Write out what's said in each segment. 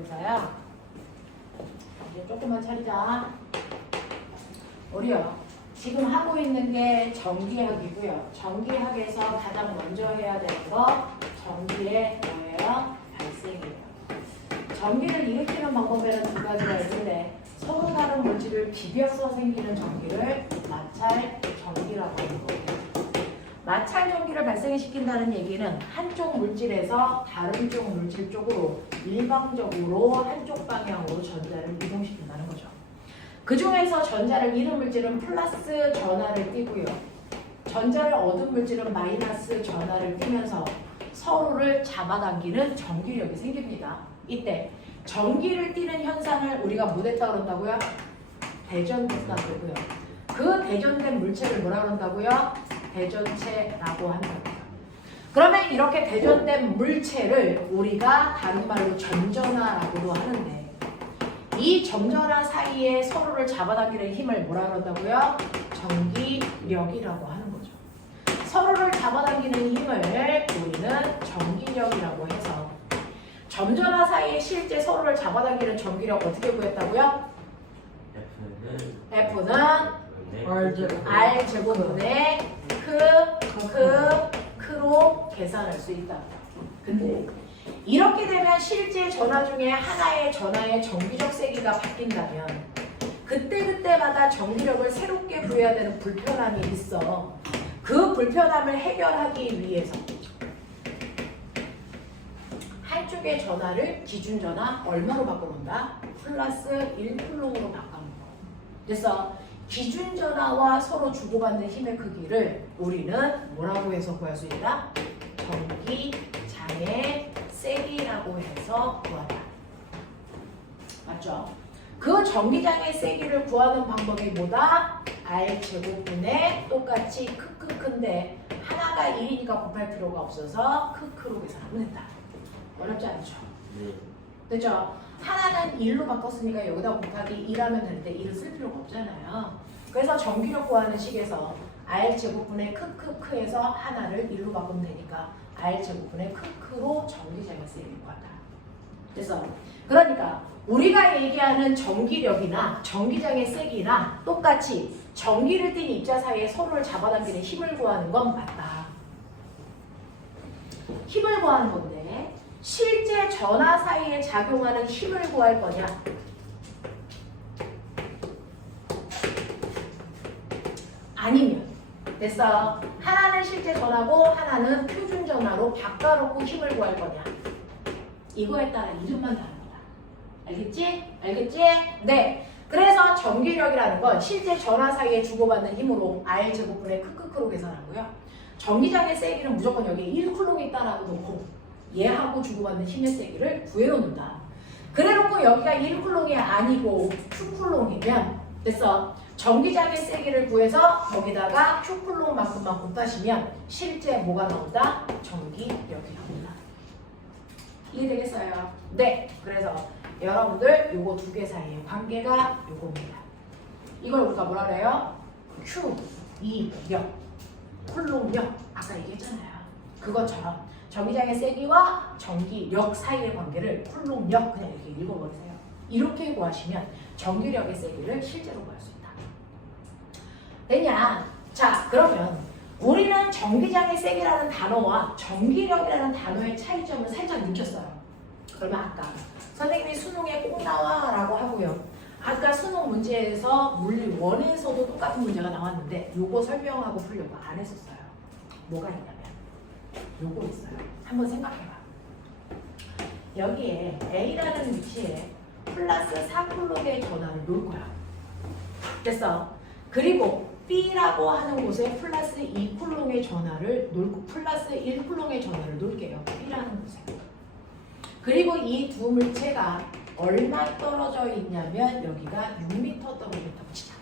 그래서요. 이제 조금만 차리자. 우리요. 지금 하고 있는 게 전기학이고요. 전기학에서 가장 먼저 해야 되는 거 전기의 뭐예요? 발생이에요. 전기를 일으키는 방법에는 두 가지가 있는데 서로 다른 물질을 비벼서 생기는 전기를 마찰 전기라고 하는 거예요. 마찰 전기를 발생시킨다는 얘기는 한쪽 물질에서 다른 쪽 물질 쪽으로 일방적으로 한쪽 방향으로 전자를 이동시킨다는 거죠. 그 중에서 전자를 잃은 물질은 플러스 전하를 띠고요. 전자를 얻은 물질은 마이너스 전하를 띠면서 서로를 잡아당기는 전기력이 생깁니다. 이때 전기를 띠는 현상을 우리가 뭐 됐다 그런다고요? 대전됐다 그러고요. 그 대전된 물체를 뭐라 그런다고요? 대전체라고 한다고요. 그러면 이렇게 대전된 물체를 우리가 다른 말로 전전하라고도 하는데 이 전전하 사이에 서로를 잡아당기는 힘을 뭐라 그런다고요? 전기력이라고 하는 거죠. 서로를 잡아당기는 힘을 우리는 전기력이라고 해서 전전하 사이에 실제 서로를 잡아당기는 전기력 어떻게 구했다고요? F는 R제곱분의 크로 계산할 수 있다. 근데 이렇게 되면 실제 전하 중에 하나의 전하의 전기적 세기가 바뀐다면 그때그때마다 전기력을 새롭게 부여해야 되는 불편함이 있어. 그 불편함을 해결하기 위해서 한쪽의 전하를 기준 전하 얼마로 바꿔놓는다? 플러스 1쿨롱으로 바꿔놓는 거. 그래서 기준 전하와 서로 주고받는 힘의 크기를 우리는 뭐라고 해서 구할 수 있다? 전기장의 세기라고 해서 구한다. 맞죠? 그 전기장의 세기를 구하는 방법이 뭐다? R제곱분의 똑같이 크크크인데 하나가 1이니까 곱할 필요가 없어서 크크로 계산하면 된다. 어렵지 않죠? 네. 됐죠? 하나는 1로 바꿨으니까 여기다 곱하기 1하면 되는데 1을 쓸 필요가 없잖아요. 그래서 전기력 구하는 식에서 R제곱분의 크크크에서 하나를 1로 바꾸면 되니까 R제곱분의 크크로 전기장의 세기를 구한다. 그래서 그러니까 우리가 얘기하는 전기력이나 전기장의 세기나 똑같이 전기를 띤 입자 사이에 서로를 잡아당기는 힘을 구하는 건 맞다. 힘을 구하는 건데 실제 전하 사이에 작용하는 힘을 구할 거냐? 아니면 됐어. 하나는 실제 전하고 하나는 표준 전하로 바꿔놓고 힘을 구할 거냐? 이거에 따라 이름만 다릅니다. 알겠지? 알겠지? 네. 그래서 전기력이라는 건 실제 전하 사이에 주고받는 힘으로 R제곱분의 크크크로 계산하고요. 전기장의 세기는 무조건 여기에 1쿨롱이 있다라고 놓고 얘하고 주고받는 힘의 세기를 구해놓는다. 그래놓고 여기가 1쿨롱이 아니고 Q쿨롱이면 됐어. 전기장의 세기를 구해서 거기다가 Q쿨롱만큼만 곱하시면 실제 뭐가 나온다? 전기력이 나온다. 이해되겠어요? 네. 그래서 여러분들 요거 두 개 사이의 관계가 요겁니다. 이걸 우리가 뭐라 그래요? Q, 력, 쿨롱력. 아까 얘기했잖아요. 그것처럼 전기장의 세기와 전기력 사이의 관계를 쿨롱력 그냥 이렇게 읽어버리세요. 이렇게 구하시면 전기력의 세기를 실제로 구할 수 있다. 됐냐? 자, 그러면 우리는 전기장의 세기라는 단어와 전기력이라는 단어의 차이점을 살짝 느꼈어요. 그러면 아까 선생님이 수능에 꼭 나와 라고 하고요. 아까 수능 문제에서 물리 1에서도 똑같은 문제가 나왔는데 요거 설명하고 풀려고 안 했었어요. 뭐가 있냐면 요거 있어요. 한번 생각해봐. 여기에 A라는 위치에 플러스 4쿨롱의 전하를 놓을 거야. 됐어. 그리고 B라고 하는 곳에 플러스 2쿨롱의 전하를 놓고 플러스 1쿨롱의 전하를 놓을게요. B라는 곳에. 그리고 이 두 물체가 얼마 떨어져 있냐면 여기가 6m 떨어져 있다고 치자.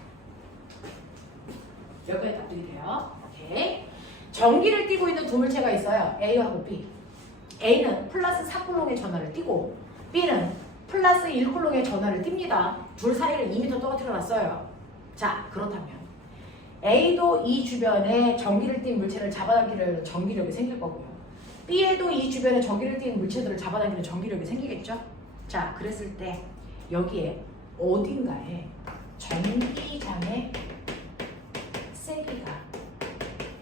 여기에 딱 드릴게요. 오케이. 전기를 띠고 있는 두 물체가 있어요. A하고 B. A는 플러스 4쿨롱의 전하를 띠고 B는 플러스 1쿨롱의 전하를 띱니다. 둘 사이를 2m 떨어뜨려 놨어요. 자, 그렇다면 A도 이 주변에 전기를 띤 물체를 잡아당기는 전기력이 생길 거고요. B에도 이 주변에 전기를 띤 물체들을 잡아당기는 전기력이 생기겠죠? 자, 그랬을 때 여기에 어딘가에 전기장의 세기가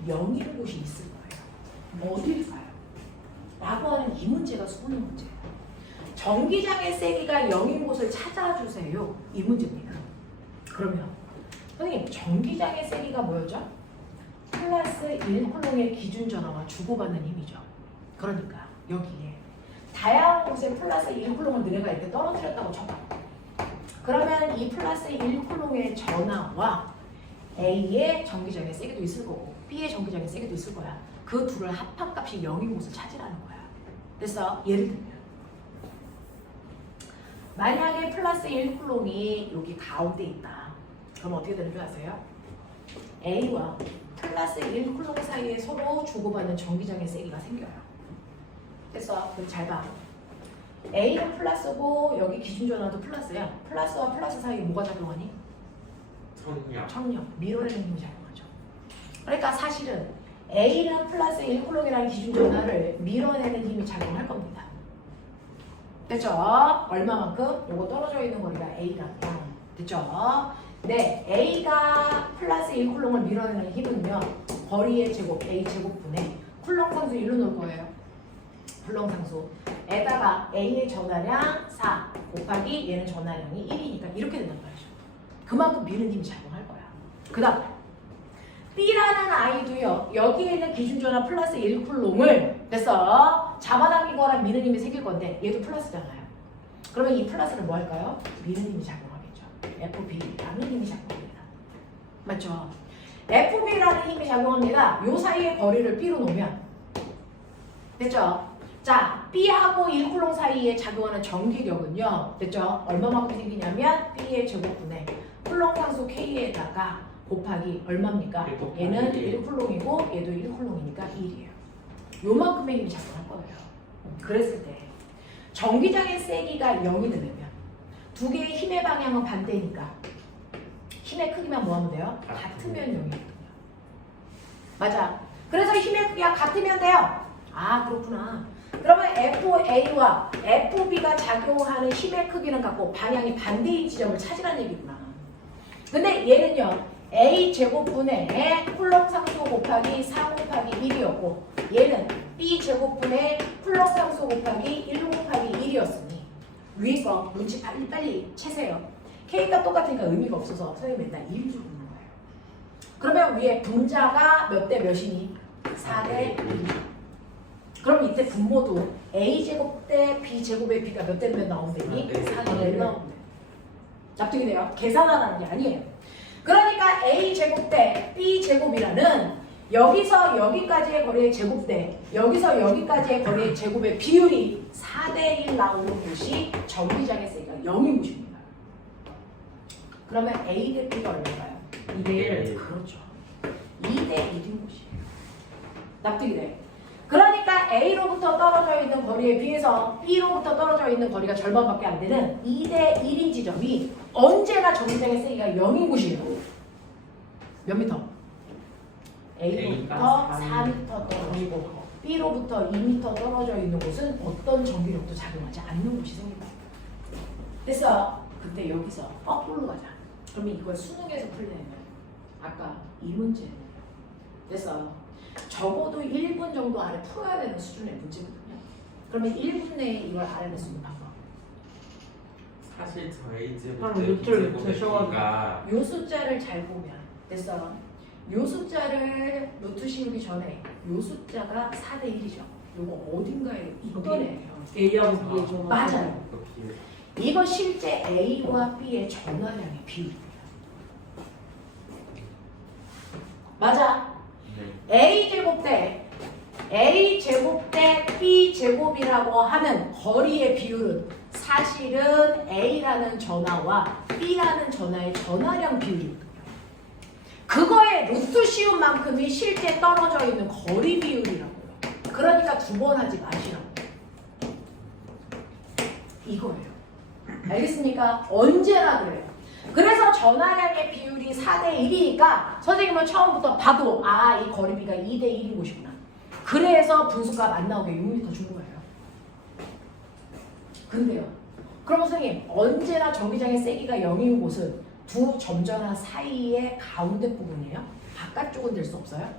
0인 곳이 있을 거예요. 어딜까요? 라고 하는 이 문제가 수능 문제예요. 전기장의 세기가 0인 곳을 찾아주세요. 이 문제입니다. 그러면 선생님, 전기장의 세기가 뭐였죠? 플러스 1쿨롱의 기준 전하와 주고받는 힘이죠. 그러니까 여기에 다양한 곳에 플러스 1쿨롱을 너네가 이렇게 떨어뜨렸다고 쳐봐. 그러면 이 플러스 1쿨롱의 전하와 A의 전기장의 세기도 있을 거고 B의 전기장의 세기도 있을 거야. 그 둘을 합한 값이 0인 곳을 찾으라는 거야. 그래서 예를 들면 만약에 플러스 1쿨롱이 여기 가운데 있다. 그럼 어떻게 되는 줄 아세요? A와 플러스 1쿨롱 사이에 서로 주고받는 전기장의 세기가 생겨요. 됐어? 그럼 잘 봐. A는 플러스고 여기 기준 전화도 플러스야. 플러스와 플러스 사이에 뭐가 작용하니? 청력. 밀어내는 힘이 작용하죠. 그러니까 사실은 A는 플러스 1쿨롱이라는 기준 전화를 밀어내는 힘이 작용할 겁니다. 됐죠? 얼마만큼? 요거 떨어져 있는 거리가 A라면. 됐죠? 네, A가 플러스 1쿨롱을 밀어내는 힘은요. 거리의 제곱, A 제곱분에 쿨롱 상수 1로 놓을 거예요. 쿨롱 상수에다가 A의 전하량 4 곱하기 얘는 전하량이 1이니까 이렇게 된단 말이죠. 그만큼 미는 힘이 작용할 거야. 그 다음 B라는 아이도요. 여기에 있는 기준 전하 플러스 1쿨롱을 됐어. 잡아당기거나 미는 힘이 생길 건데 얘도 플러스잖아요. 그러면 이 플러스를 뭐 할까요? 미는 힘이 작용하겠죠. FB라는 힘이 작용합니다. 맞죠? FB라는 힘이 작용합니다. 요 사이의 거리를 B로 놓으면 됐죠? 자, B하고 1쿨롱 사이에 작용하는 전기력은요. 됐죠? 얼마만큼 생기냐면 B의 제곱분에 쿨롱 상수 K에다가 곱하기 얼마입니까? 얘는 1쿨롱이고 얘도 1쿨롱이니까 1이에요. 요만큼의 힘이 작용할 거예요. 그랬을 때 전기장의 세기가 0이 되면 두 개의 힘의 방향은 반대니까 힘의 크기만 뭐 하면 돼요? 같으면 0이거든요. 맞아. 그래서 힘의 크기가 같으면 돼요. 아, 그렇구나. 그러면 FA와 FB가 작용하는 힘의 크기는 같고 방향이 반대인 지점을 찾으라는 얘기구나. 근데 얘는요. A 제곱분의 쿨롱 상수 곱하기 4 곱하기 1이었고 얘는 B 제곱분의 쿨롱 상수 곱하기 1 곱하기 1이었으니 위에 거 눈치 빨리 채세요. K가 똑같으니까 의미가 없어서 선생님 맨날 1 주고 있는 거예요. 그러면 위에 분자가 몇 대 몇이니? 4대 1. 그럼 이때 분모도 A제곱 대 B제곱의 B가 몇 대 몇 나오면 되니? 4대 1 나오면 돼. 납득이 돼요? 계산하라는 게 아니에요. 그러니까 A제곱 대 B제곱이라는 여기서 여기까지의 거리의 제곱 대 여기서 여기까지의 거리의 제곱의 비율이 4대 1 나오는 곳이 전기장의 세기가 0인 곳입니다. 그러면 A 대 B가 얼마인가요? 2대 1. 그렇죠. 2대 1인 곳이에요. 납득이 돼. 그러니까 A로부터 떨어져 있는 거리에 비해서 B로부터 떨어져 있는 거리가 절반밖에 안 되는 2대 1인 지점이 언제나 전기장의 세기가 0인 곳이에요. 몇 미터? A로부터 4m 떨어지고 B로부터 2m 떨어져 있는 곳은 어떤 전기력도 작용하지 않는 곳이 생깁니다. 됐어? 그때 여기서 거꾸로 가자. 그러면 이걸 수능에서 풀려면 아까 이 문제 됐어? 적어도 1분 정도 안에 풀어야 되는 수준의 문제거든요. 그러면 1분 내에 이걸 알아낼 수 있는 방법. 사실 저희 집은 루트를 드셔가지고 요 숫자를 잘 보면 됐어? 요 숫자를 루트 씌우기 전에 요 숫자가 4대 1이죠. 요거 어딘가에 있던 애예요. A하고 B의 전화. 맞아요. 이거 실제 A와 B의 전화량의 비율이에요. 맞아. A제곱 대 B제곱이라고 하는 거리의 비율은 사실은 A라는 전하와 B라는 전하의 전화량 비율이거든요. 그거에 루트 씌운 만큼이 실제 떨어져 있는 거리 비율이라고요. 그러니까 두 번 하지 마시라고. 이거예요. 알겠습니까? 언제나 그래요. 그래서 전화량의 비율이 4대 1이니까 선생님은 처음부터 봐도 아, 이 거리비가 2대 1인 곳이구나. 그래서 분수값 안 나오게 6m 준 거예요. 근데요. 그럼 선생님 언제나 전기장의 세기가 0인 곳은 두 점전화 사이의 가운데 부분이에요? 바깥쪽은 될 수 없어요?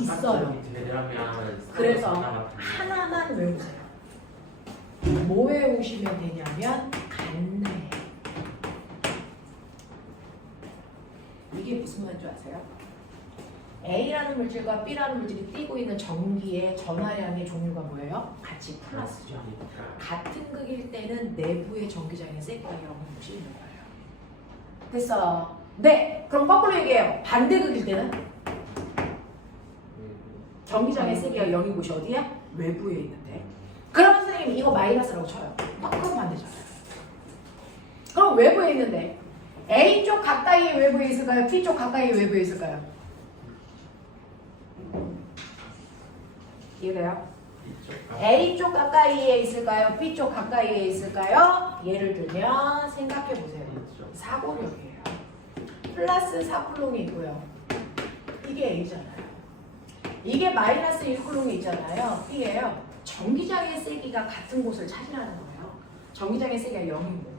있어요. 바깥쪽이 되려면 그래서 하나가 하나만 외우세요. 뭐 외우시면 되냐면 간네. 이게 무슨 말인 줄 아세요? A라는 물질과 B라는 물질이 띄고 있는 전기의 전하량의 종류가 뭐예요? 같이 플러스죠. 같은 극일 때는 내부의 전기장의 세기가 0인 곳이 있는 거예요. 됐어. 네. 그럼 거꾸로 얘기해요. 반대극일 때는 전기장의 세기가 0인 곳이 어디야? 외부에 있는데. 그러면 선생님 이거 마이너스라고 쳐요. 그럼 반대잖아요. 그럼 외부에 있는데 A쪽 가까이의 외부에 있을까요? B쪽 가까이의 외부에 있을까요? 이해돼요? A쪽 가까이에 있을까요? B쪽 가까이에 있을까요? 예를 들면 생각해보세요. 사고력이에요. 플러스 4쿨롱이 있고요. 이게 A잖아요. 이게 마이너스 1쿨롱이 있잖아요. B예요. 전기장의 세기가 같은 곳을 차지하는 거예요. 전기장의 세기가 0이고.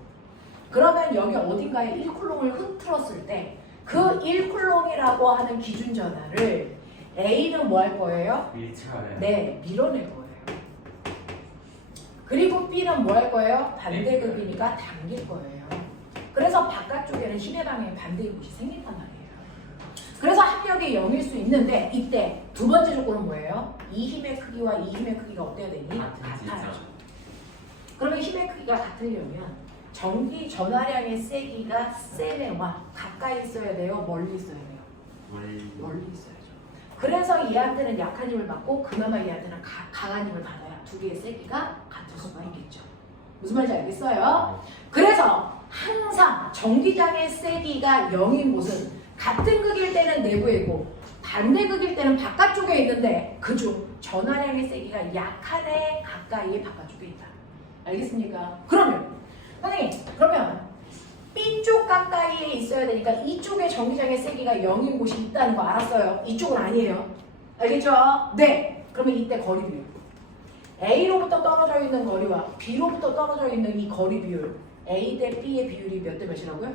그러면 여기 어딘가에 1쿨롱을 흐트렀을 때 그 1쿨롱이라고 하는 기준 전하를 A는 뭐 할 거예요? 밀쳐요. 네, 밀어낼 거예요. 그리고 B는 뭐 할 거예요? 반대극이니까 당길 거예요. 그래서 바깥쪽에는 힘의 방향의 반대의 곳이 생긴단 말이에요. 그래서 합력이 0일 수 있는데 이때 두 번째 조건은 뭐예요? 이 힘의 크기와 이 힘의 크기가 어때야 되니? 같아요. 그러면 힘의 크기가 같으려면 전기 전하량의 세기가 센 애와 가까이 있어야 돼요? 멀리 있어야 돼요? 멀리 있어야죠. 그래서 얘한테는 약한 힘을 받고 그나마 얘한테는 강한 힘을 받아야 두 개의 세기가 같을 수가 있겠죠. 무슨 말인지 알겠어요? 그래서 항상 전기장의 세기가 0인 곳은 같은 극일 때는 내부에 있고 반대 극일 때는 바깥쪽에 있는데 그중 전하량의 세기가 약한 애 가까이에 바깥쪽에 있다. 알겠습니까? 그러면 선생님 그러면 B쪽 가까이에 있어야 되니까 이쪽에 전기장의 세기가 0인 곳이 있다는 거 알았어요? 이쪽은 아니에요. 알겠죠? 네. 그러면 이때 거리 비율 A로부터 떨어져 있는 거리와 B로부터 떨어져 있는 이 거리 비율 A 대 B의 비율이 몇 대 몇이라고요?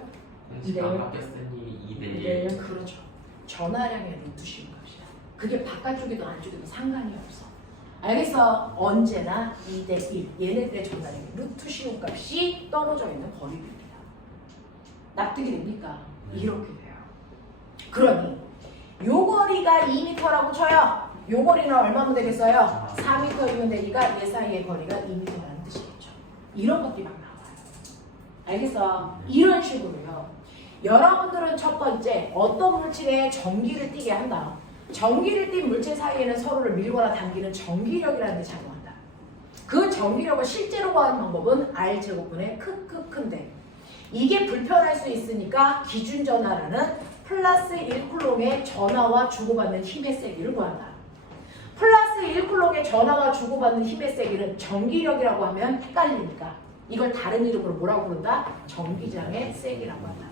공식가 바뀌었으니 2대1. 그렇죠. 전하량의 루트 쉬운 값이야. 그게 바깥쪽이든 안쪽이든 상관이 없어. 알겠어? 언제나 2대 1. 얘네들의 전하량의 루트 쉬운 값이 떨어져 있는 거리비입니다. 납득이 됩니까? 이렇게 돼요. 그러니 요 거리가 2m라고 쳐요. 요 거리는 얼마면 되겠어요? 4m이면 되니까 얘 사이의 거리가 2m라는 뜻이겠죠. 이런 것들이 막 나와요. 알겠어? 이런 식으로요. 여러분들은 첫 번째 어떤 물질에 전기를 띠게 한다. 전기를 띈 물질 사이에는 서로를 밀거나 당기는 전기력이라는 게 작용한다. 그 전기력을 실제로 구하는 방법은 R제곱분의 크크큰데 이게 불편할 수 있으니까 기준 전하라는 플러스 1쿨롱의 전하와 주고받는 힘의 세기를 구한다. 플러스 1쿨롱의 전하와 주고받는 힘의 세기는 전기력이라고 하면 헷갈리니까 이걸 다른 이름으로 뭐라고 부른다? 전기장의 세기라고 한다.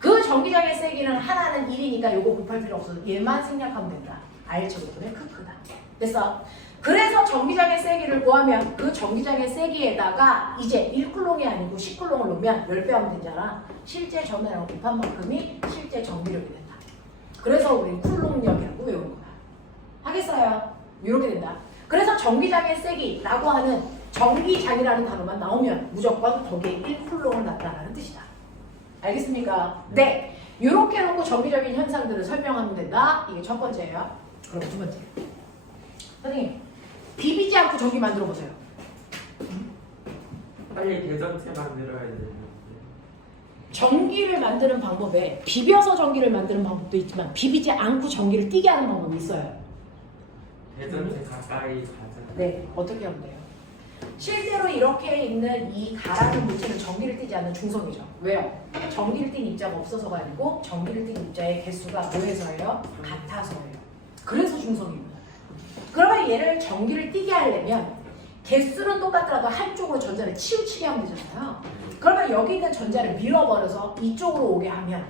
그 전기장의 세기는 하나는 1이니까 요거 곱할 필요 없어서 얘만 생략하면 된다. R제곱분의 크크다. 됐어? 그래서 전기장의 세기를 구하면 그 전기장의 세기에다가 이제 1쿨롱이 아니고 10쿨롱을 놓으면 10배 하면 되잖아. 실제 전하량 곱한 만큼이 실제 전기력이 된다. 그래서 우리 쿨롱력이라고 외우는 거다. 하겠어요? 이렇게 된다. 그래서 전기장의 세기라고 하는 전기장이라는 단어만 나오면 무조건 거기에 1쿨롱을 놨다라는 뜻이다. 알겠습니까? 네. 이렇게 놓고 전기적인 현상들을 설명하면 된다. 이게 첫 번째예요. 그럼 두 번째. 선생님, 비비지 않고 전기 만들어 보세요. 빨리 대전체 만들어야 되는데. 전기를 만드는 방법에 비벼서 전기를 만드는 방법도 있지만 비비지 않고 전기를 띄게 하는 방법이 있어요. 대전체 가까이 가자. 네, 어떻게 하면 돼요? 실제로 이렇게 있는 이 가라는 물체는 전기를 띠지 않는 중성이죠. 왜요? 전기를 띤 입자가 없어서가 아니고 전기를 띤 입자의 개수가 뭐해서예요? 같아서예요. 그래서 중성입니다. 그러면 얘를 전기를 띠게 하려면 개수는 똑같더라도 한쪽으로 전자를 치우치게 하면 되잖아요. 그러면 여기 있는 전자를 밀어버려서 이쪽으로 오게 하면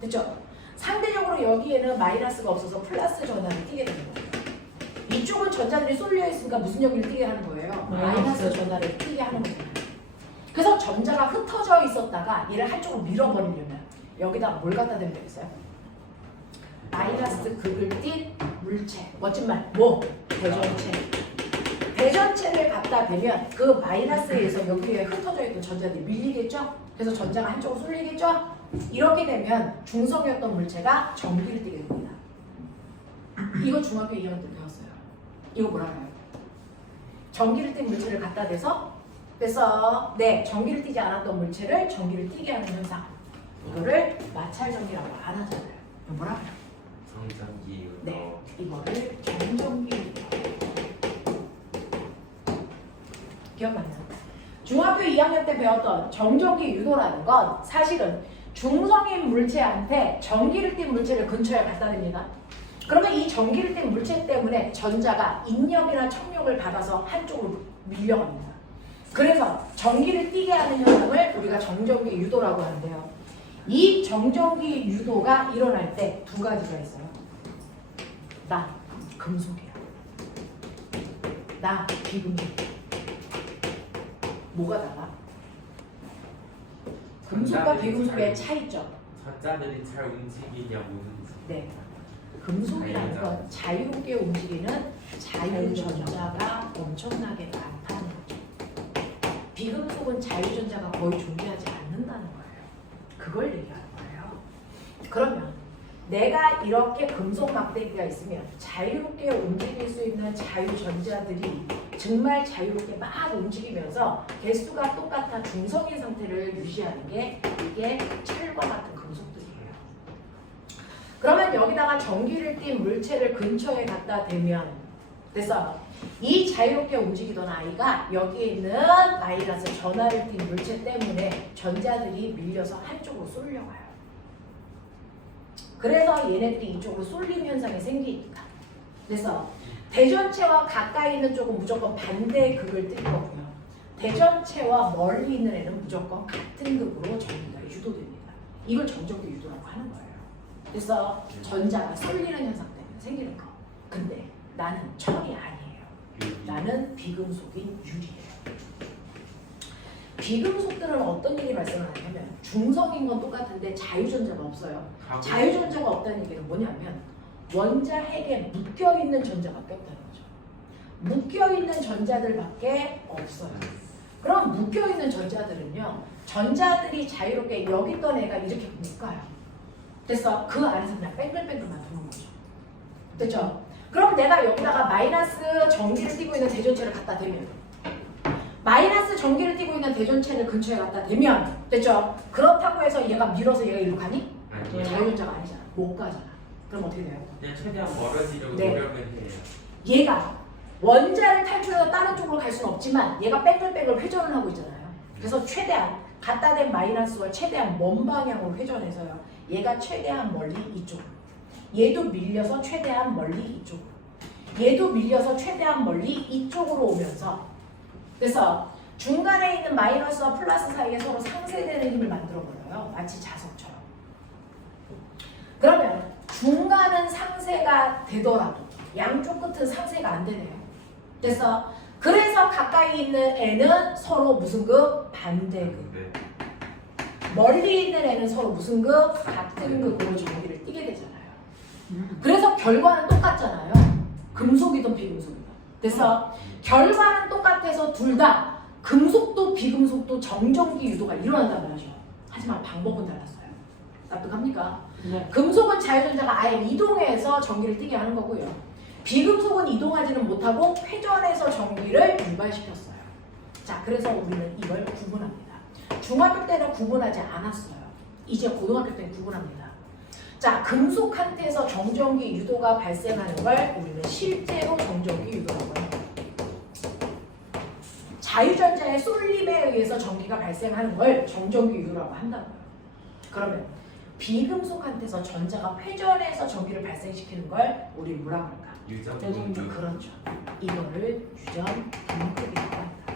됐죠? 상대적으로 여기에는 마이너스가 없어서 플러스 전하를 띠게 되는 거예요. 이쪽은 전자들이 쏠려 있으니까 무슨 역을 띠게 하는 거예요? 마이너스 전하를 띠게 하는 거예요. 그래서 전자가 흩어져 있었다가 얘를 한쪽으로 밀어버리려면 여기다 뭘 갖다 대면 되겠어요? 마이너스 극을 띤 물체. 멋진 말. 뭐? 대전체. 대전체를 갖다 대면 그 마이너스에서 여기에 흩어져 있던 전자들이 밀리겠죠? 그래서 전자가 한쪽으로 쏠리겠죠? 이렇게 되면 중성이었던 물체가 전기를 띠게 됩니다. 이거 중학교 2학년 때 배웠어요. 이거 뭐라 해요? 전기를 띈 물체를 갖다 대서 그래서 네, 전기를 띠지 않았던 물체를 전기를 띠게 하는 현상. 이거를 마찰전기라고 안 하잖아요. 이거 뭐라 해요? 정전기 유도. 네, 이거를 정전기 유도. 기억나요? 중학교 2학년 때 배웠던 정전기 유도라는 건 사실은 중성인 물체한테 전기를 띤 물체를 근처에 갖다 댑니다. 그러면 이 전기를 띤 물체 때문에 전자가 인력이나 척력을 받아서 한쪽으로 밀려갑니다. 그래서 전기를 띠게 하는 현상을 우리가 정전기 유도라고 하는데요. 이 정전기 유도가 일어날 때 두 가지가 있어요. 나 금속이야. 나 비금속. 뭐가 달라? 금속과 비금속의 차이점. 전자들이 잘 움직이냐 모르는지. 네. 금속이라는 건 자유롭게 움직이는 자유전자가 엄청나게 많다는 거죠. 비금속은 자유전자가 거의 존재하지 않는다는 거예요. 그걸 얘기하는 거예요. 그러면 내가 이렇게 금속 막대기가 있으면 자유롭게 움직일 수 있는 자유전자들이 정말 자유롭게 막 움직이면서 개수가 똑같아 중성인 상태를 유지하는 게 이게 철과 같은 금속들이에요. 그러면 여기다가 전기를 띤 물체를 근처에 갖다 대면 그래서 이 자유롭게 움직이던 아이가 여기에 있는 마이너스 전하를 띤 물체 때문에 전자들이 밀려서 한쪽으로 쏠려가요. 그래서 얘네들이 이쪽으로 쏠림 현상이 생기니까. 그래서 대전체와 가까이 있는 쪽은 무조건 반대의 극을 띨 거고요. 대전체와 멀리 있는 애는 무조건 같은 극으로 전기가 유도됩니다. 이걸 정전기 유도라고 하는 거예요. 그래서 전자가 쏠리는 현상 때문에 생기는 거. 근데 나는 철이 아니에요. 나는 비금속인 유리예요. 비금속들은 어떤 일이 발생하냐면 중성인 건 똑같은데 자유전자가 없어요. 자유전자가 없다는 얘기는 뭐냐면 원자 핵에 묶여있는 전자가 꼈다는 거죠. 묶여있는 전자들밖에 없어요. 그럼 묶여있는 전자들은요. 전자들이 자유롭게 여기 있던 애가 이렇게 묶어요. 그래서 그 안에서 그냥 뺑글뺑글만 도는 거죠. 됐죠? 그럼 내가 여기다가 마이너스 전기를 띠고 있는 대전체를 갖다 대면 마이너스 전기를 띠고 있는 대전체를 근처에 갖다 대면 됐죠? 그렇다고 해서 얘가 밀어서 얘가 이리로 가니? 아니요. 자유전자가 아니잖아. 못 가잖아. 그럼 어떻게 돼요? 그냥 최대한 멀어지려고 네. 노력을 해요. 얘가 원자를 탈출해서 다른 쪽으로 갈 수는 없지만 얘가 뺑글뺑글 회전을 하고 있잖아요. 그래서 최대한 갖다 댄 마이너스와 최대한 먼 방향으로 회전해서요. 얘가 최대한 멀리 이쪽으로. 얘도 밀려서 최대한 멀리 이쪽으로. 얘도 밀려서 최대한 멀리 이쪽으로 오면서 그래서 중간에 있는 마이너스와 플러스 사이에 서로 상쇄되는 힘을 만들어버려요. 마치 자석처럼. 그러면 중간은 상쇄가 되더라도 양쪽 끝은 상쇄가 안 되네요. 그래서 가까이 있는 애는 서로 무슨 극? 반대극. 네. 멀리 있는 애는 서로 무슨 극? 같은 극으로 전기를 띠게 되잖아요. 그래서 결과는 똑같잖아요. 금속이든 비금속이든. 그래서 결과는 똑같아서 둘 다 금속도 비금속도 정전기 유도가 일어난단 말이죠. 하지만 방법은 달랐어요. 납득합니까? 네. 금속은 자유전자가 아예 이동해서 전기를 띠게 하는 거고요. 비금속은 이동하지는 못하고 회전해서 전기를 유발시켰어요. 자, 그래서 우리는 이걸 구분합니다. 중학교 때는 구분하지 않았어요. 이제 고등학교 때는 구분합니다. 자, 금속한테서 정전기 유도가 발생하는 걸 우리는 실제로 정전기 유도라고 합니다. 자유전자의 쏠림에 의해서 전기가 발생하는 걸 정전기 유도라고 한다고요. 그러면 비금속한테서 전자가 회전해서 전기를 발생시키는 걸 우리 뭐라고 할까? 유전 그렇죠. 이거를 유전 분극이라고 합니다.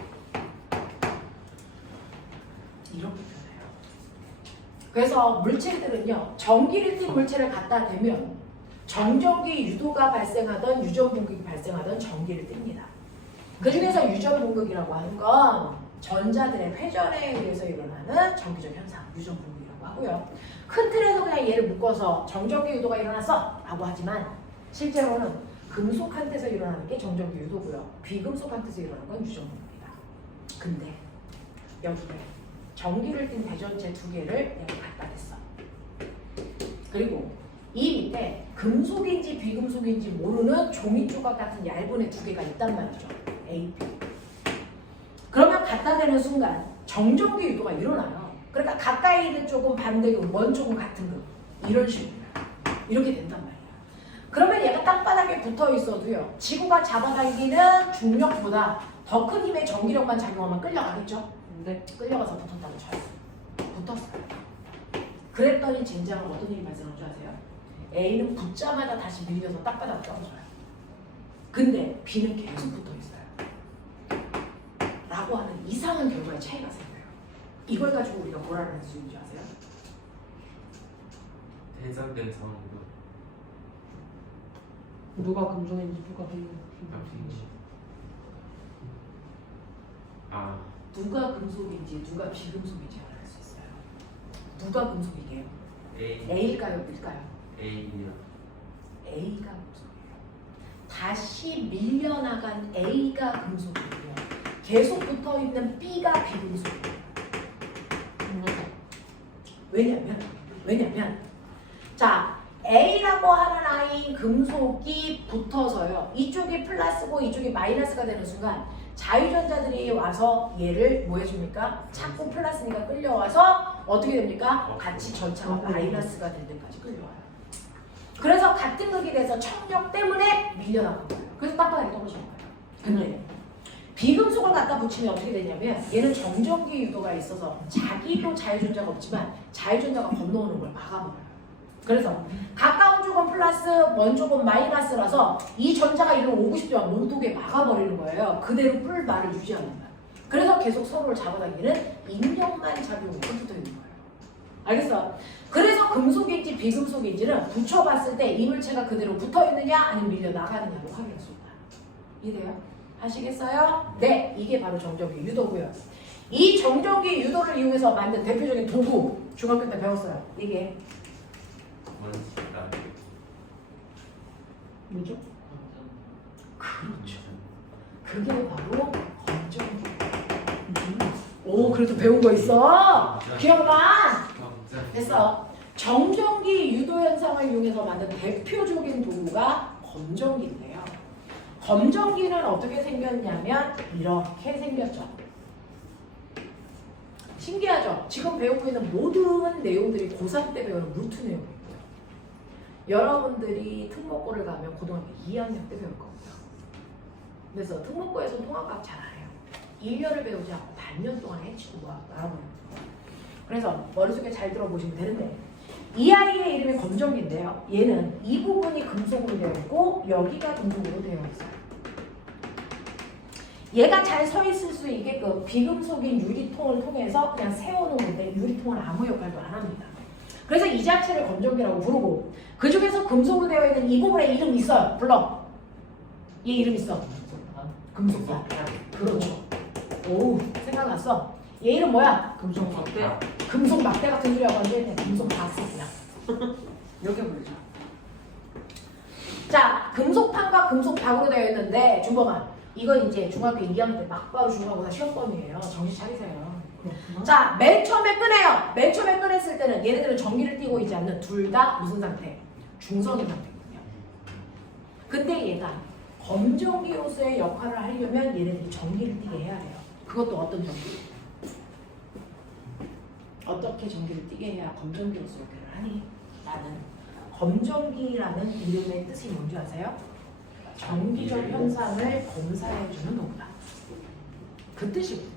이렇게 표현해요. 그래서 물체들은요. 전기를 띤 물체를 갖다 대면 정전기 유도가 발생하던 유전 분극이 발생하던 전기를 띱니다. 그 중에서 유전 분극이라고 하는 건 전자들의 회전에 의해서 일어나는 전기적 현상, 유전분비라고 하고요. 큰 틀에서 그냥 얘를 묶어서 정전기 유도가 일어났어 라고 하지만 실제로는 금속한테서 일어나는 게 정전기 유도고요. 비금속한테서 일어나는 건 유전분비입니다. 근데 여기에 전기를 띤 대전체 두 개를 내가 갖다 댔어. 그리고 이 밑에 금속인지 비금속인지 모르는 종이 조각 같은 얇은 애 두 개가 있단 말이죠. A, B. 그러면 갖다 대는 순간 정전기 유도가 일어나요. 그러니까 가까이 있는 쪽은 반대금, 먼 쪽은 같은 금. 이런 식으로. 이렇게 된단 말이야. 그러면 얘가 땅바닥에 붙어 있어도요. 지구가 잡아당기는 중력보다 더 큰 힘의 전기력만 작용하면 끌려가겠죠? 네. 끌려가서 붙었다고 쳐요. 붙었어요. 그랬더니 진작은 어떤 일이 발생한 줄 아세요? A는 붙자마자 다시 밀려서 땅바닥으로 떨어져요. 근데 B는 계속 붙어 있어요. 라고 하는 이상한 결과의 차이가 생겨요. 이걸 가지고 우리가 뭐라는 수 있는지 아세요? 대전된 정도. 누가 금속인지 누가 비금속인지. 아, 누가 금속인지 누가 비금속인지 알아낼 수 있어요. 누가 금속이게요? A, A일까요? B일까요? A요. A가 금속이에요. 다시 밀려나간 A가 금속이고요. 계속 붙어있는 B가 비금속이에요. 왜냐면 자 A라고 하는 아이인 금속이 붙어서요. 이쪽이 플러스고 이쪽이 마이너스가 되는 순간 자유전자들이 와서 얘를 뭐 해줍니까? 자꾸 플러스니까 끌려와서 어떻게 됩니까? 같이 전차가 마이너스가 될 때까지 끌려와요. 그래서 같은 극이 돼서 청력 때문에 밀려나간 거예요. 그래서 땅바닥에 떨어지는 거예요. 근데 비금속을 갖다 붙이면 어떻게 되냐면 얘는 정전기 유도가 있어서 자기도 자유전자가 없지만 자유전자가 건너오는 걸 막아버려요. 그래서 가까운 쪽은 플러스, 먼 쪽은 마이너스라서 이 전자가 이리로 오고 싶지만 못 오게 막아버리는 거예요. 그대로 뿔말을 유지하는 거예요. 그래서 계속 서로를 잡아당기는 인력만 작용해서 붙어있는 거예요. 알겠어? 그래서 금속인지 비금속인지는 붙여봤을 때 이물체가 그대로 붙어있느냐 아니면 밀려나가느냐로 확인할 수 있다. 이해돼요? 하시겠어요? 네, 이게 바로 정전기 유도고요. 이 정전기 유도를 이용해서 만든 대표적인 도구 중학교 때 배웠어요. 이게 원시다. 뭐죠? 그렇죠. 그게 바로 검정기. 오, 그래도 배운 거 있어. 기억나? 됐어. 정전기 유도 현상을 이용해서 만든 대표적인 도구가 검정기인데요. 검정기는 어떻게 생겼냐면 이렇게 생겼죠. 신기하죠? 지금 배우고 있는 모든 내용들이 고3 때 배우는 루트 내용이고요. 여러분들이 특목고를 가면 고등학교 2학년 때 배울 거고요. 그래서 특목고에서 통합과학 잘 안 해요. 1년을 배우지 않고 반년 동안 해치고 알아보는 거예요. 그래서 머릿속에 잘 들어보시면 되는데 이 아이의 이름이 검정기인데요. 얘는 이 부분이 금속으로 되어 있고 여기가 금속으로 되어 있어요. 얘가 잘 서 있을 수 있게끔 비금속인 유리통을 통해서 그냥 세워놓은 건데 유리통은 아무 역할도 안 합니다. 그래서 이 자체를 검정기라고 부르고 그 중에서 금속으로 되어 있는 이 부분에 이름이 있어요. 불러. 얘 이름 있어. 금속판. 그렇죠. 오, 생각났어. 얘 이름 뭐야? 금속 막대. 금속 막대 같은 소리하고 하는데 금속 박스야. 이렇게 부르죠. 자, 금속판과 금속박으로 되어 있는데 준범아, 이건 이제 중학교 2학년 때 막바로 중간고사 시험범위예요. 정신 차리세요. 그렇구나. 자, 맨 처음에 꺼내요. 맨 처음에 꺼냈을 때는 얘네들은 전기를 띠고 있지 않는 둘 다 무슨 상태? 중성인 상태거든요. 근데 얘가 검정기로서의 역할을 하려면 얘네들이 전기를 띠게 해야 돼요. 그것도 어떤 전기? 어떻게 전기를 띠게 해야 검정기로서 역할을 하니? 라는 검정기라는 이름의 뜻이 뭔지 아세요? 전기적 현상을 검사해주는 도구다. 그 뜻이거든요.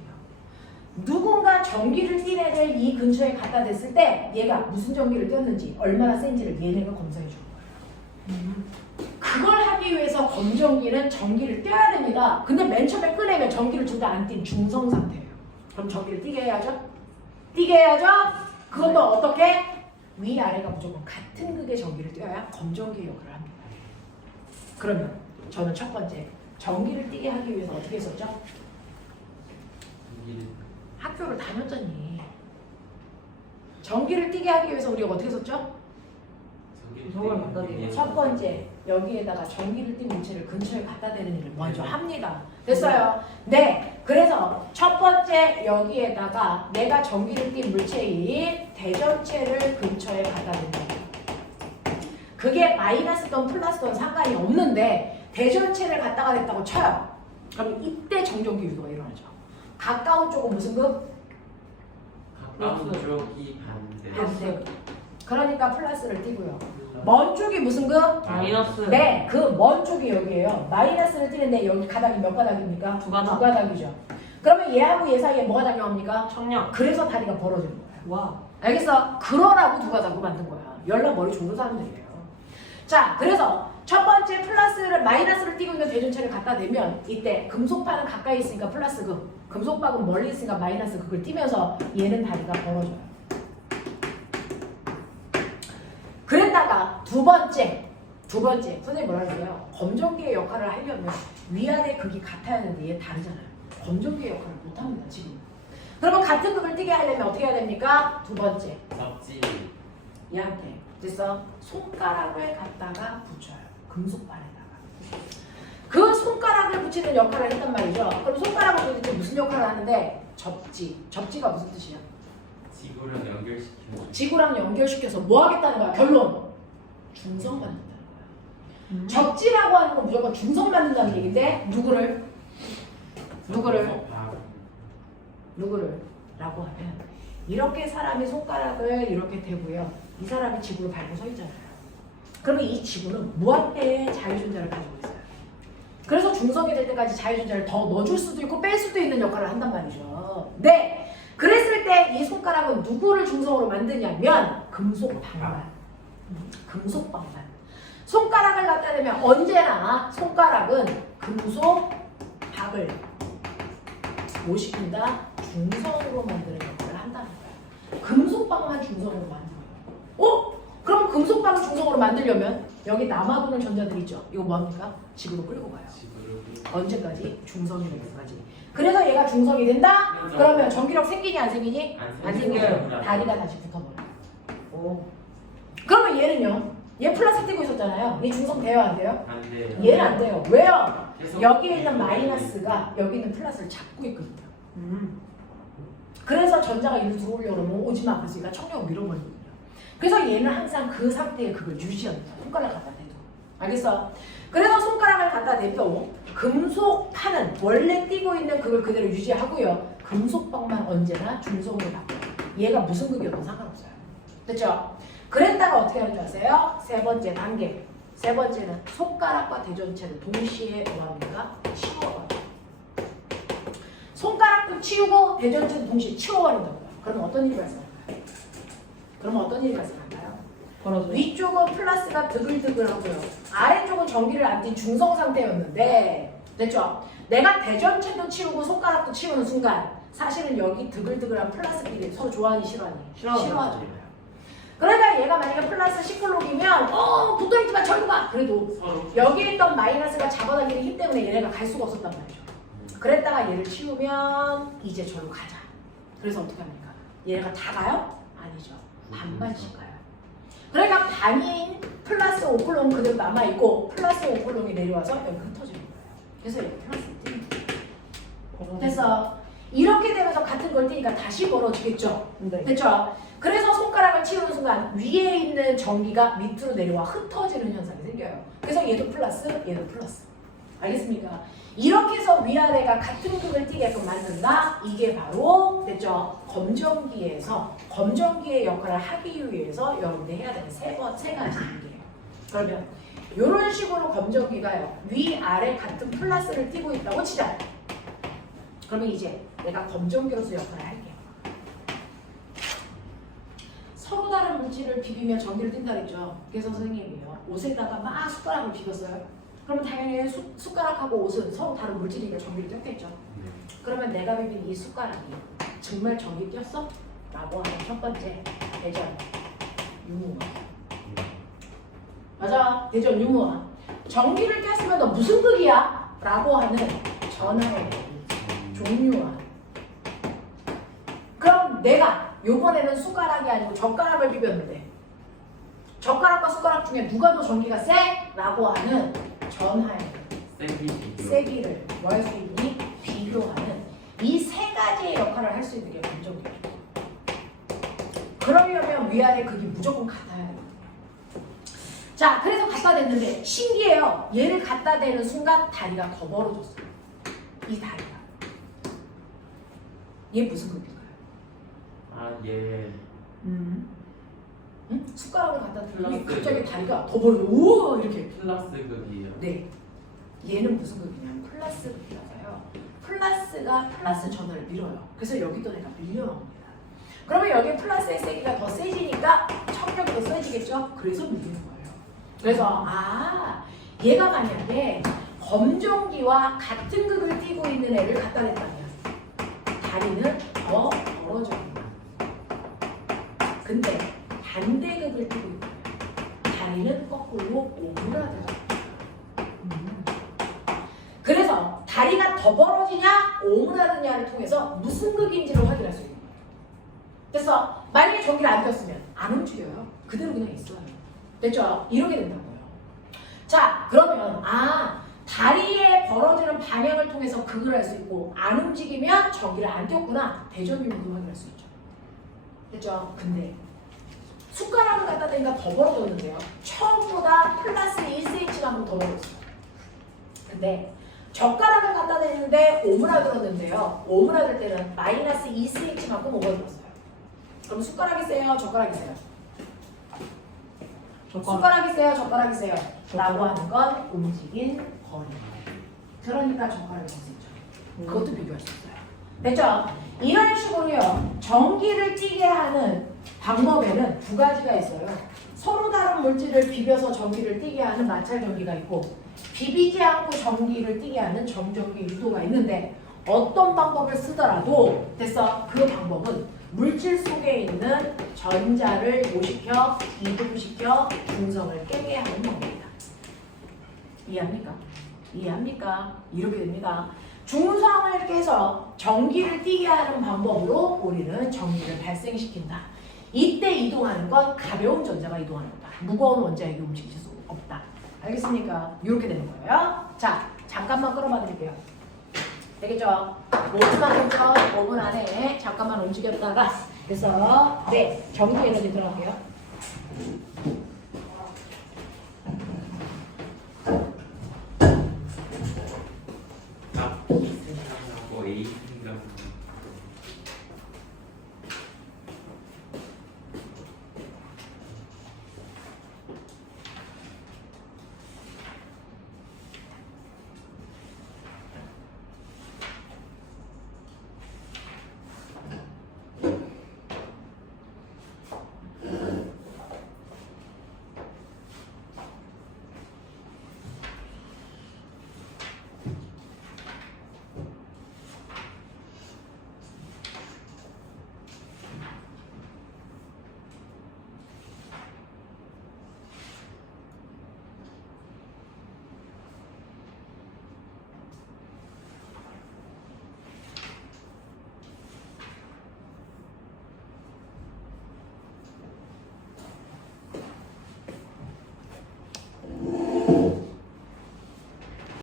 누군가 전기를 띈 애를 이 근처에 갖다 댔을 때 얘가 무슨 전기를 띄었는지 얼마나 센지를 얘네가 검사해 주는 거예요. 그걸 하기 위해서 검정기는 전기를 띄어야 됩니다. 근데 맨 처음에 꺼내면 전기를 둘 다 안 띈 중성 상태예요. 그럼 전기를 띄게 해야죠? 띄게 해야죠? 그것도 어떻게? 위아래가 무조건 같은 극의 전기를 띄어야 검정기의 역할을 합니다. 그러면 저는 첫 번째 전기를 띄게 하기 위해서 어떻게 했었죠? 전기를 학교를 다녔잖니. 전기를 띠게 하기 위해서 우리가 어떻게 썼죠? 저걸 갖다 대요. 첫 번째, 여기에다가 전기를 띈 물체를 근처에 갖다 대는 일을 먼저 합니다. 됐어요? 네. 그래서 첫 번째 여기에다가 내가 전기를 띈 물체인 대전체를 근처에 갖다 댄다. 그게 마이너스든 플러스든 상관이 없는데 대전체를 갖다가 댔다고 쳐요. 그럼 이때 정전기 유도가 일어나죠. 가까운 쪽은 무슨 급? 가까운 쪽이 반대. 반대. 그러니까 플러스를 띄고요. 먼 쪽이 무슨 급? 마이너스. 네, 그 먼 쪽이 여기예요. 마이너스를 띄는데 여기 가닥이 몇 가닥입니까? 두 가닥. 두 가닥이죠. 그러면 얘하고 얘 사이에 뭐가 작용합니까? 청력. 그래서 다리가 벌어지는 거예요. 와. 알겠어? 그러라고 두 가닥으로 만든 거야. 연락 머리 좋은 사람들이에요. 자, 그래서 첫 번째 플러스를 마이너스를 띄고 있는 대전체를 갖다 대면 이때 금속판은 가까이 있으니까 플러스 급, 금속박은 멀리 있으니까 마이너스 극을 띄면서 얘는 다리가 벌어져요. 그랬다가 두 번째 선생님 뭐라 그래요? 검정기의 역할을 하려면 위아래 극이 같아야 하는데 얘 다르잖아요. 검정기의 역할을 못합니다 지금. 그러면 같은 극을 띄게 하려면 어떻게 해야 됩니까? 두 번째 섭지. 얘한테 그래서 손가락을 갖다가 붙여요. 금속판에다가. 그 손가락을 붙이는 역할을 했단 말이죠. 그럼 손가락을 도대체 무슨 역할을 하는데? 접지가 무슨 뜻이야? 지구랑 연결시키는. 지구랑 연결시켜서 뭐 하겠다는 거야? 결론 중성 만든다는 거야. 접지라고 하는 건 무조건 중성 만든다는 얘기인데 누구를 라고 하면 이렇게 사람이 손가락을 이렇게 대고요. 이 사람이 지구를 밟고 서 있잖아요. 그러면 이 지구는 무한대의 자유존재를 가지고 있어요. 그래서 중성이 될 때까지 자유존재를 더 넣어줄 수도 있고 뺄 수도 있는 역할을 한단 말이죠. 네. 그랬을 때 이 손가락은 누구를 중성으로 만드냐면 금속방만. 손가락을 갖다 대면 언제나 손가락은 금속박을 뭐 시킨다? 중성으로 만드는 역할을 한다는 거야. 금속박만 중성으로 만들어요. 그럼 금속박을 중성으로 만들려면 여기 남아도는 전자들 있죠? 이거 뭐합니까? 지구로 끌고 가요. 언제까지? 중성이 될 때까지. 그래서 얘가 중성이 된다? 그러면 전기력 생기니 안 생기니? 안 생겨요. 다리가 다시 붙어버려요. 그러면 얘는요? 얘 플러스 띄고 있었잖아요. 얘 중성 돼요 안 돼요? 안 돼요. 얘는 안 돼요. 왜요? 계속 여기에 있는 마이너스가 여기 있는 플러스를 잡고 있거든요. 그래서 전자가 이리로 들어오려고 그러면 오지마. 그래서 얘가 청력을 밀어버리거든요. 그래서 얘는 항상 그 상태에 그걸 유지합니다. 손가락 갖다 대도. 알겠어? 그래서 손가락을 갖다 대도 금속판은 원래 띄고 있는 그걸 그대로 유지하고요. 금속방만 언제나 중성으로 바꿔요. 얘가 무슨 극이어도 상관없어요. 됐죠? 그랬다가 어떻게 하는 줄 아세요? 세 번째 단계. 세 번째는 손가락과 대전체를 동시에 뭐합니까? 치워버려요. 손가락도 치우고 대전체도 동시에 치워버린다고요. 그러면 어떤 일이 발생할까요? 벌어져. 위쪽은 플러스가 드글드글하고요. 아래쪽은 전기를 안 띈 중성 상태였는데 됐죠? 내가 대전체도 치우고 손가락도 치우는 순간 사실은 여기 드글드글한 플러스끼리 서로 좋아하니 싫어하니? 싫어하죠. 그러니까 얘가 만약에 플러스 시클록이면 붙어있지마 절로 가! 그래도 여기에 있던 마이너스가 잡아당기는 힘 때문에 얘네가 갈 수가 없었단 말이죠. 그랬다가 얘를 치우면 이제 절로 가자. 그래서 어떻게 합니까? 얘네가 다 가요? 아니죠. 반반씩 가요. 그러니까 반인 플러스 5콜롱 그대로 남아있고 플러스 5콜롱이 내려와서 여기 흩어지는 거예요. 그래서 여기 플러스 띄는 거예요. 됐어. 이렇게 되면서 같은 걸 띄니까 다시 벌어지겠죠. 네. 됐죠? 그래서 손가락을 치우는 순간 위에 있는 전기가 밑으로 내려와 흩어지는 현상이 생겨요. 그래서 얘도 플러스, 얘도 플러스. 알겠습니까? 이렇게 해서 위아래가 같은 극을 띄게끔 만든다. 이게 바로 됐죠? 검정기의 역할을 하기 위해서 여러분들이 해야 되는 세 가지 단계예요. 그러면 이런 식으로 검정기가요. 위아래 같은 플러스를 띄고 있다고 치자. 그러면 이제 내가 검정기로서 역할을 할게요. 서로 다른 물질을 비비며 전기를 띈다 그랬죠. 그래서 선생님이요. 옷에다가 막 숟가락을 비볐어요. 그러면 당연히 숟가락하고 옷은 서로 다른 물질이니까 전기를 띄었겠죠. 그러면 내가 비빈 이 숟가락이 정말 전기 띄었어? 라고 하는 첫 번째 대전 유무화. 맞아. 대전 유무화. 전기를 띄었으면 너 무슨 극이야? 라고 하는 전하의 종류화. 그럼 내가 요번에는 숟가락이 아니고 젓가락을 비볐는데 젓가락과 숟가락 중에 누가 더 전기가 세? 라고 하는 전하의 세기를 뭐 할 수 있니? 비교하는 이 세 가지의 역할을 할 수 있는 게 검정기예요. 그러려면 위아래 극이 무조건 같아야 돼요. 자, 그래서 갖다 댔는데 신기해요. 얘를 갖다 대는 순간 다리가 더 벌어졌어요. 이 다리가. 얘 무슨 극일까요? 아, 예. 응? 숟가락을 갖다 대더니 플러스. 갑자기 다리가 더 벌어져. 우와 이렇게. 플러스 극이에요. 네. 얘는 무슨 극이냐면 플러스 극이라서요. 플러스가 플러스 전원을 밀어요. 그래서 여기도 내가 밀려나옵니다. 그러면 여기 플러스의 세기가 더 세지니까 청력이 더 세지겠죠? 그래서 밀리는 거예요. 그래서 얘가 만약에 검정기와 같은 극을 띠고 있는 애를 갖다 댔다면 다리는 더 벌어집니다. 근데 반대극을 띠고 있는 다리는 거꾸로 오므라들어요. 그래서 다리가 더 벌어지냐 오므라드냐를 통해서 무슨 극인지를 확인할 수 있는 거예요. 그래서 만약에 전기를 안 켰으면 안 움직여요. 그대로 그냥 있어요. 됐죠? 이렇게 된다고요. 자, 그러면 다리에 벌어지는 방향을 통해서 극을 할 수 있고 안 움직이면 전기를 안 켰구나. 대전유무도 확인할 수 있죠. 됐죠? 근데 숟가락을 갖다 대니까 더 벌어졌는데요. 처음보다 플러스 1cm만큼 더 벌어졌어요. 근데 젓가락을 갖다 대는데 오므라들었는데요. 오므라들 때는 마이너스 2cm만큼 오므라들었어요. 그럼 숟가락이 세요? 젓가락이 세요? 숟가락이 세요? 젓가락이 세요? 라고 하는 건 움직인 거리. 그러니까 젓가락이 더 세죠. 그것도 비교할 수 있어요. 됐죠? 이런 식으로요. 전기를 띠게 하는 방법에는 두 가지가 있어요. 서로 다른 물질을 비벼서 전기를 띠게 하는 마찰 전기가 있고 비비지 않고 전기를 띠게 하는 정전기 유도가 있는데 어떤 방법을 쓰더라도 됐어. 그 방법은 물질 속에 있는 전자를 모시켜 이동시켜 중성을 깨게 하는 방법입니다. 이해합니까? 이해합니까? 이렇게 됩니다. 중성을 깨서 전기를 띠게 하는 방법으로 우리는 전기를 발생시킨다. 이때 이동하는 건 가벼운 전자가 이동하는 거다. 무거운 원자에게 움직일 수 없다. 알겠습니까? 이렇게 되는 거예요. 자, 잠깐만 끌어봐 드릴게요. 되겠죠? 5분 안에부터 5분 안에 잠깐만 움직였다가 그래서 네, 전기 에너지 들어갈게요.